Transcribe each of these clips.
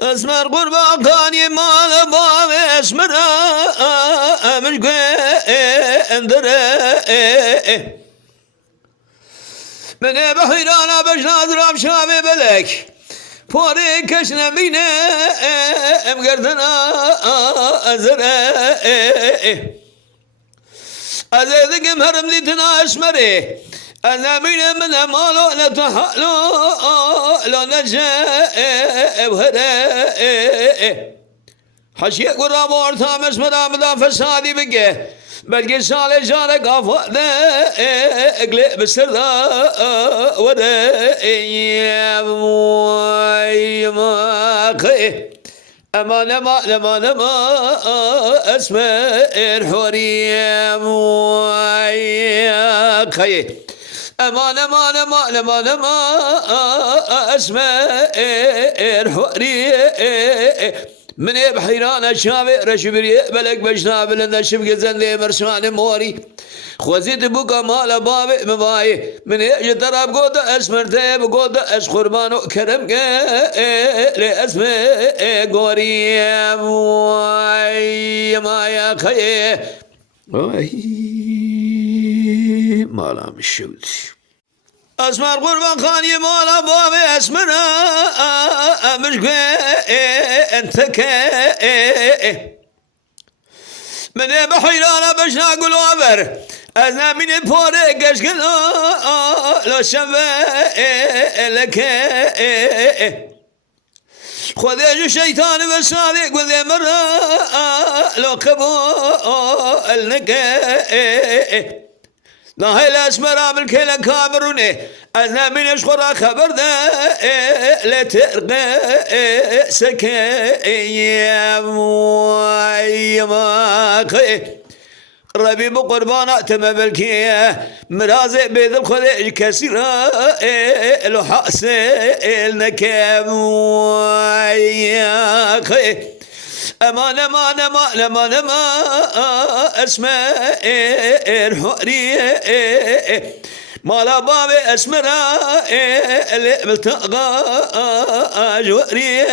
اسمر قربان كاني مال باب اسمر مش اندر من بحيرانا باش نضرب شامي بلك فوري كشنا بينا مقردنا ازر ازيدك مهرم لي تنا اسمري انا بينا من مالو لا تحلو لا نجا بهره حشيه قراب ورثا مسمدا مدا فسادي بقى بلقي سالي جارك افاده اقلب السردا ودا يا ما خي امان ما اسمع الحوريه يا خي امان ما اسمع الحوريه من بحيران شابي رشبري بلك بجنا بلند شبك زندي مرسان موري خوزيت بوكا مال بابي مباي من يجترب قود اسمرتي بقود اس قربانو كرم لاسم غوري ما يا خي مالا مشوتي اسمر قربان خاني مالا بابي اسمنا مش انت من بحيرانا باش نقول وابر انا من بوري قشقل لو شبه لك خذ الشيطان بصادق وذي مرة لو قبول لك لا هي الاسمر بالكلا كامروني انا من اشخر خبر ذا لا ترقى سكايا ما ربي بقربانا تم بالكيه مرازق بيد الخليج كسيرة لو حاسل نكام يا خي امان اسمع الحوريه مالا بابي اسمرا اللي بلتقى جوري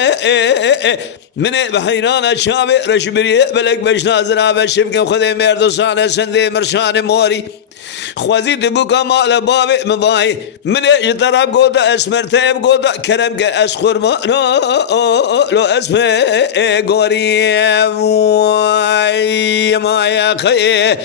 من بحيرانا شابي رشبري بلك باش نازرا باش يمكن خذي مردوسانه سندي مرشان موري خوازيت بوكا مالا بابي مباي من يتراب قودا اسمرتي بقودا كرم اسخر ما لو اسمه غوري ما يا خي